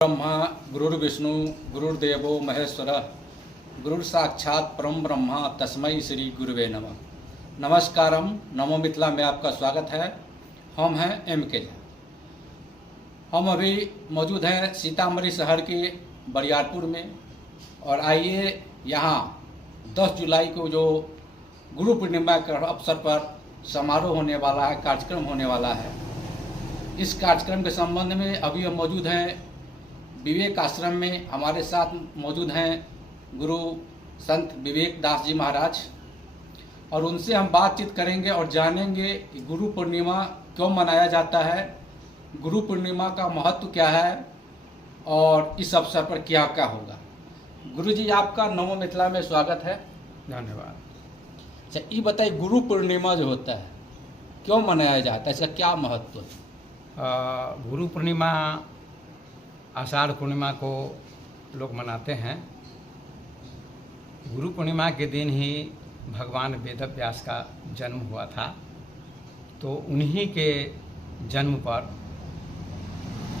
ब्रह्मा गुरुर्विष्णु गुरुर्देवो महेश्वरः गुरुर साक्षात परम ब्रह्मा तस्मै श्री गुरुवे नमः। नमस्कारम, नमो मिथिला में आपका स्वागत है। हम हैं MK। हम अभी मौजूद हैं सीतामढ़ी शहर के बरियारपुर में और आइए यहाँ 10 जुलाई को जो गुरु पूर्णिमा के अवसर पर समारोह होने वाला है, कार्यक्रम होने वाला है। इस कार्यक्रम के संबंध में अभी हम मौजूद हैं विवेक आश्रम में। हमारे साथ मौजूद हैं गुरु संत विवेक दास जी महाराज और उनसे हम बातचीत करेंगे और जानेंगे कि गुरु पूर्णिमा क्यों मनाया जाता है, गुरु पूर्णिमा का महत्व क्या है और इस अवसर पर क्या क्या होगा। गुरु जी, आपका नमो मिथिला में स्वागत है। धन्यवाद। अच्छा, ये बताइए, गुरु पूर्णिमा जो होता है क्यों मनाया जाता है, इसका क्या महत्व है? गुरु पूर्णिमा आषाढ़ पूर्णिमा को लोग मनाते हैं। गुरु पूर्णिमा के दिन ही भगवान वेद व्यास का जन्म हुआ था, तो उन्हीं के जन्म पर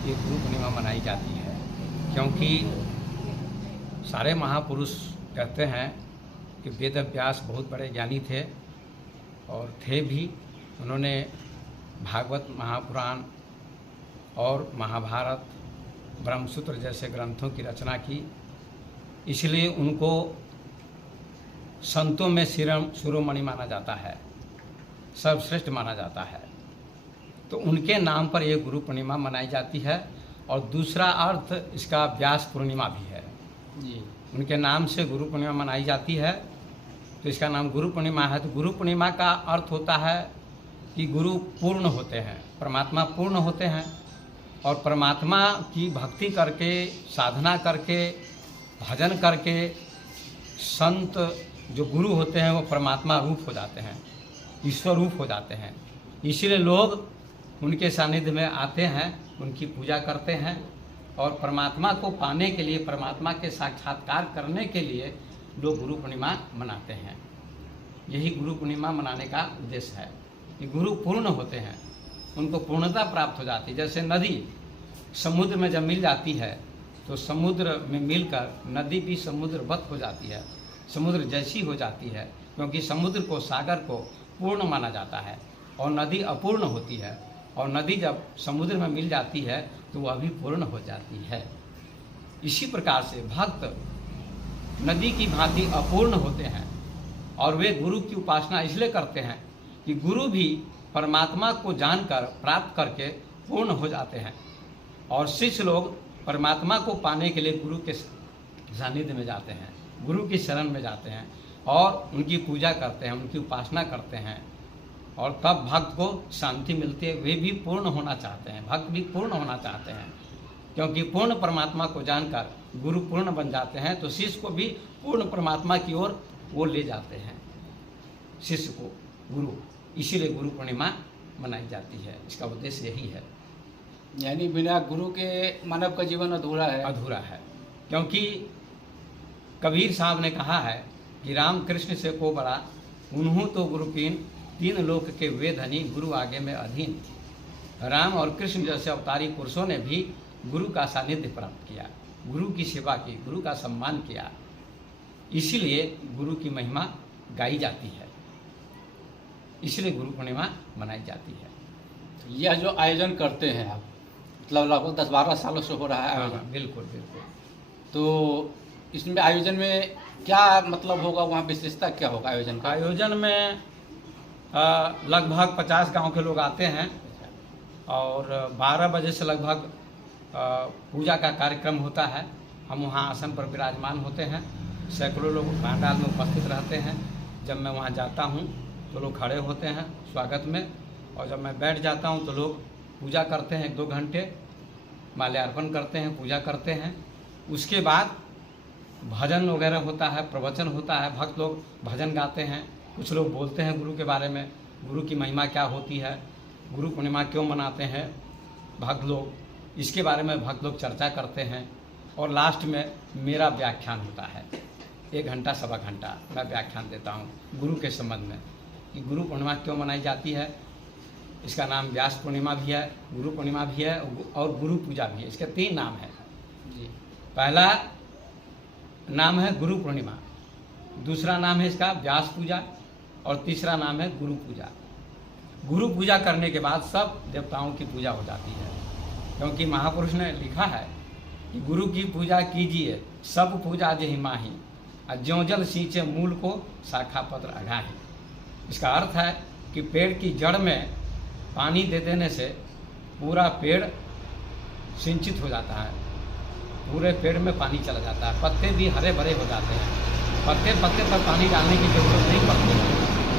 ये गुरु पूर्णिमा मनाई जाती है। क्योंकि सारे महापुरुष कहते हैं कि वेद व्यास बहुत बड़े ज्ञानी थे और थे भी। उन्होंने भागवत, महापुराण और महाभारत, ब्रह्मसूत्र जैसे ग्रंथों की रचना की, इसलिए उनको संतों में शिरोमणि माना जाता है, सर्वश्रेष्ठ माना जाता है। तो उनके नाम पर यह गुरु पूर्णिमा मनाई जाती है। और दूसरा अर्थ इसका व्यास पूर्णिमा भी है जी। उनके नाम से गुरु पूर्णिमा मनाई जाती है, तो इसका नाम गुरु पूर्णिमा है। तो गुरु पूर्णिमा का अर्थ होता है कि गुरु पूर्ण होते हैं, परमात्मा पूर्ण होते हैं और परमात्मा की भक्ति करके, साधना करके, भजन करके संत जो गुरु होते हैं वो परमात्मा रूप हो जाते हैं, ईश्वर रूप हो जाते हैं। इसलिए लोग उनके सानिध्य में आते हैं, उनकी पूजा करते हैं और परमात्मा को पाने के लिए, परमात्मा के साक्षात्कार करने के लिए लोग गुरु पूर्णिमा मनाते हैं। यही गुरु पूर्णिमा मनाने का उद्देश्य है कि गुरु पूर्ण होते हैं, उनको पूर्णता प्राप्त हो जाती है। जैसे नदी समुद्र में जब मिल जाती है तो समुद्र में मिलकर नदी भी समुद्रवत हो जाती है, समुद्र जैसी हो जाती है। क्योंकि समुद्र को, सागर को पूर्ण माना जाता है और नदी अपूर्ण होती है। और नदी जब समुद्र में मिल जाती है तो वह भी पूर्ण हो जाती है। इसी प्रकार से भक्त नदी की भांति अपूर्ण होते हैं और वे गुरु की उपासना इसलिए करते हैं कि गुरु भी परमात्मा को जानकर, प्राप्त करके पूर्ण हो जाते हैं। और शिष्य लोग परमात्मा को पाने के लिए गुरु के सानिध्य में जाते हैं, गुरु की शरण में जाते हैं और उनकी पूजा करते हैं, उनकी उपासना करते हैं। और तब भक्त को शांति मिलती है। वे भी पूर्ण होना चाहते हैं, भक्त भी पूर्ण होना चाहते हैं। क्योंकि पूर्ण परमात्मा को जानकर गुरु पूर्ण बन जाते हैं, तो शिष्य को भी पूर्ण परमात्मा की ओर वो ले जाते हैं, शिष्य को गुरु। इसीलिए गुरु पूर्णिमा मनाई जाती है। इसका उद्देश्य यही है। यानी बिना गुरु के मानव का जीवन अधूरा है। अधूरा है। क्योंकि कबीर साहब ने कहा है कि राम कृष्ण से को बड़ा, उन्हों तो गुरु कीन, तीन लोक के वे धनी, गुरु आगे में अधीन। राम और कृष्ण जैसे अवतारी पुरुषों ने भी गुरु का सानिध्य प्राप्त किया, गुरु की सेवा की, गुरु का सम्मान किया। इसीलिए गुरु की महिमा गाई जाती है, इसलिए गुरु पूर्णिमा मनाई जाती है। यह जो आयोजन करते हैं आप, मतलब लगभग 10-12 सालों से हो रहा है आयोजन। बिल्कुल बिल्कुल। तो इसमें आयोजन में क्या मतलब होगा, वहाँ विशेषता क्या होगा आयोजन का? आयोजन में लगभग 50 गांव के लोग आते हैं और 12 बजे से लगभग पूजा का कार्यक्रम होता है। हम वहाँ आसन पर विराजमान होते हैं, सैकड़ों लोग पंडाल में उपस्थित रहते हैं। जब मैं वहाँ जाता हूँ तो लोग खड़े होते हैं स्वागत में, और जब मैं बैठ जाता हूँ तो लोग पूजा करते हैं 1-2 घंटे, माल्यार्पण करते हैं, पूजा करते हैं। उसके बाद भजन वगैरह होता है, प्रवचन होता है, भक्त लोग भजन गाते हैं, कुछ लोग बोलते हैं गुरु के बारे में, गुरु की महिमा क्या होती है, गुरु पूर्णिमा क्यों मनाते हैं भक्त लोग, इसके बारे में भक्त लोग चर्चा करते हैं। और लास्ट में मेरा व्याख्यान होता है, 1 घंटा, सवा घंटा मैं व्याख्यान देता हूँ गुरु के संबंध में कि गुरु पूर्णिमा क्यों मनाई जाती है, इसका नाम व्यास पूर्णिमा भी है, गुरु पूर्णिमा भी है और गुरु पूजा भी है। इसके तीन नाम है। जी, पहला नाम है गुरु पूर्णिमा, दूसरा नाम है इसका व्यास पूजा और तीसरा नाम है गुरु पूजा। गुरु पूजा करने के बाद सब देवताओं की पूजा हो जाती है, क्योंकि महापुरुष ने लिखा है कि गुरु की पूजा कीजिए सब पूजा जहि माही, ज्यों जल सींचे मूल को शाखा पत्र अघाही। इसका अर्थ है कि पेड़ की जड़ में पानी दे देने से पूरा पेड़ सिंचित हो जाता है, पूरे पेड़ में पानी चला जाता है, पत्ते भी हरे भरे हो जाते हैं, पत्ते पत्ते पर पानी डालने की जरूरत नहीं पड़ती है।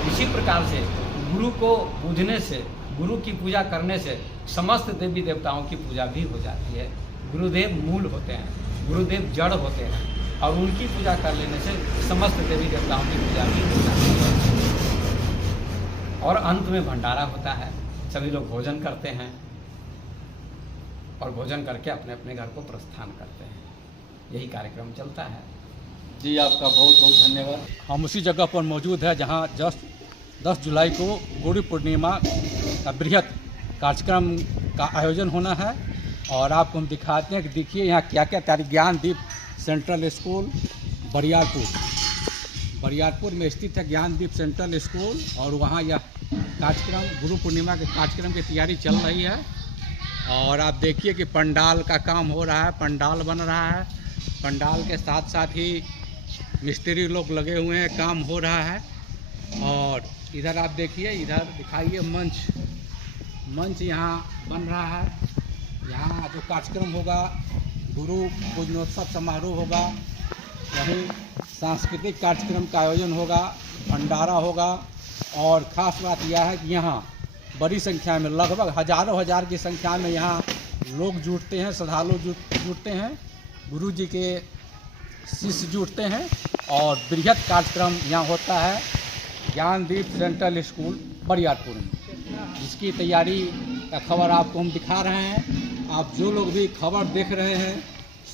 इसी प्रकार से गुरु को पूजने से, गुरु की पूजा करने से समस्त देवी देवताओं की पूजा भी हो जाती है। गुरुदेव मूल होते हैं, गुरुदेव जड़ होते हैं और उनकी पूजा कर लेने से समस्त देवी देवताओं की पूजा भी हो जाती है। और अंत में भंडारा होता है, सभी लोग भोजन करते हैं और भोजन करके अपने अपने घर को प्रस्थान करते हैं। यही कार्यक्रम चलता है। जी, आपका बहुत बहुत धन्यवाद। हम उसी जगह पर मौजूद है जहां जस्ट 10 जुलाई को गुरु पूर्णिमा का बृहद कार्यक्रम का आयोजन होना है और आपको हम दिखाते हैं कि देखिए यहाँ क्या क्या तैयारी। ज्ञानदीप सेंट्रल स्कूल बरियारपुर में स्थित है ज्ञानदीप सेंट्रल स्कूल और वहाँ यह कार्यक्रम गुरु पूर्णिमा के कार्यक्रम की तैयारी चल रही है। और आप देखिए कि पंडाल का काम हो रहा है, पंडाल बन रहा है, पंडाल के साथ साथ ही मिस्त्री लोग लगे हुए हैं, काम हो रहा है। और इधर आप देखिए, इधर दिखाइए मंच यहाँ बन रहा है। यहाँ जो कार्यक्रम होगा, गुरु पूजनोत्सव समारोह होगा, वहीं सांस्कृतिक कार्यक्रम का आयोजन होगा, भंडारा होगा। और ख़ास बात यह है कि यहाँ बड़ी संख्या में, लगभग हजारों हजार की संख्या में यहाँ लोग जुटते हैं, श्रद्धालु जुटते हैं, गुरु जी के शिष्य जुटते हैं और बृहद कार्यक्रम यहाँ होता है ज्ञानदीप सेंट्रल स्कूल बरियारपुर में, जिसकी तैयारी का खबर आपको हम दिखा रहे हैं। आप जो लोग भी खबर देख रहे हैं,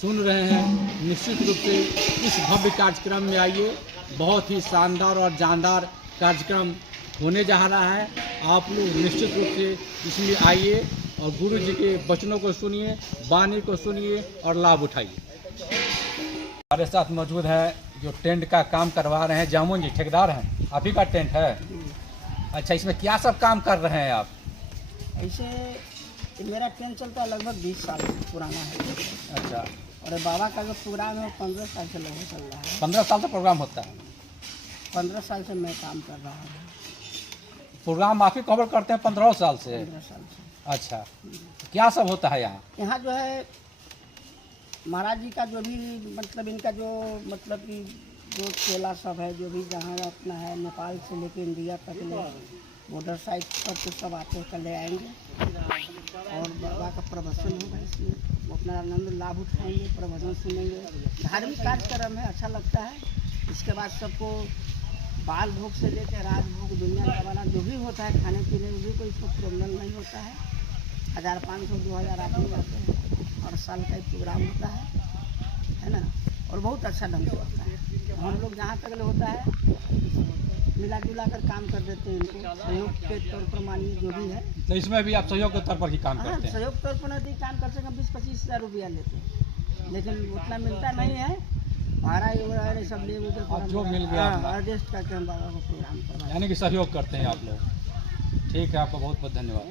सुन रहे हैं, निश्चित रूप से इस भव्य कार्यक्रम में आइए। बहुत ही शानदार और जानदार कार्यक्रम होने जा रहा है। आप लोग निश्चित रूप से इसमें आइए और गुरु जी के वचनों को सुनिए, वाणी को सुनिए और लाभ उठाइए। हमारे साथ मौजूद है जो टेंट का काम करवा रहे हैं, जामुन जी ठेकेदार हैं, आप ही का टेंट है? अच्छा, इसमें क्या सब काम कर रहे हैं आप? ऐसे मेरा टेंट चलता है लगभग 20 साल पुराना है। अच्छा, और बाबा का जो प्रोग्राम है 15 साल से लगभग चल रहा है। 15 साल से प्रोग्राम होता है? 15 साल से मैं काम कर रहा हूँ। प्रोग्राम आप ही कवर करते हैं 15 साल से? 15 साल से। अच्छा, क्या सब होता है यहाँ? यहाँ जो है महाराज जी का जो भी मतलब इनका जो मतलब कि जो चेला सब है, जो भी जहाँ अपना है, नेपाल से लेके इंडिया तक ले बॉर्डर साइड पर तो सब आते कर ले आएंगे और बाबा का प्रवचन होगा, इसमें वो अपना आनंद लाभ उठाएंगे, प्रवचन सुनेंगे। धार्मिक कार्यक्रम है, अच्छा लगता है। इसके बाद सबको बाल भोग से लेकर राजभोग, दुनिया का वाला जो भी होता है, खाने पीने में भी कोई प्रॉब्लम नहीं होता है। 1500-2000 आदमी जाते हैं और साल का एक प्रोग्राम होता है ना, और बहुत अच्छा ढंग से होता है। हम लोग जहाँ तक होता है मिला जुला कर काम कर देते हैं, इनको सहयोग के तौर पर मानिए जो भी है। तो इसमें भी आप सहयोग के तौर पर ही काम हाँ, करते हैं? सहयोग तौर पर नहीं, काम कर सकें 20-25 हज़ार रुपया लेते हैं, लेकिन उतना मिलता नहीं है। भाड़ा वगैरह सब ले उधर जो मिल गया एडजस्ट करके हम बाबा को प्रोग्राम करवाते हैं। यानी कि सहयोग करते हैं आप लोग। ठीक है, आपका बहुत बहुत धन्यवाद।